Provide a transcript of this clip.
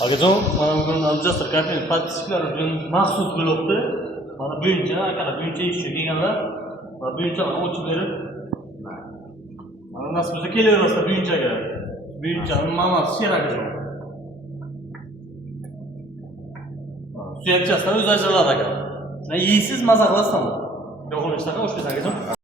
Akajon, mana bugun Abjasir kafe podpischilar uchun maxsus bo'libdi. Mana buyuncha, akara buyuncha ish uchun kelganlar. Va buyunchalarni ochib berib, mana nasib bo'lsa kelaverasizlar buyunchaga. Buyunchani mamasi Sherakajon. Suyakchasidan o'zi ajraladi aka. Shuni yeysiz, maza qilasizmi? Yo'qolishda qo'shib akajon.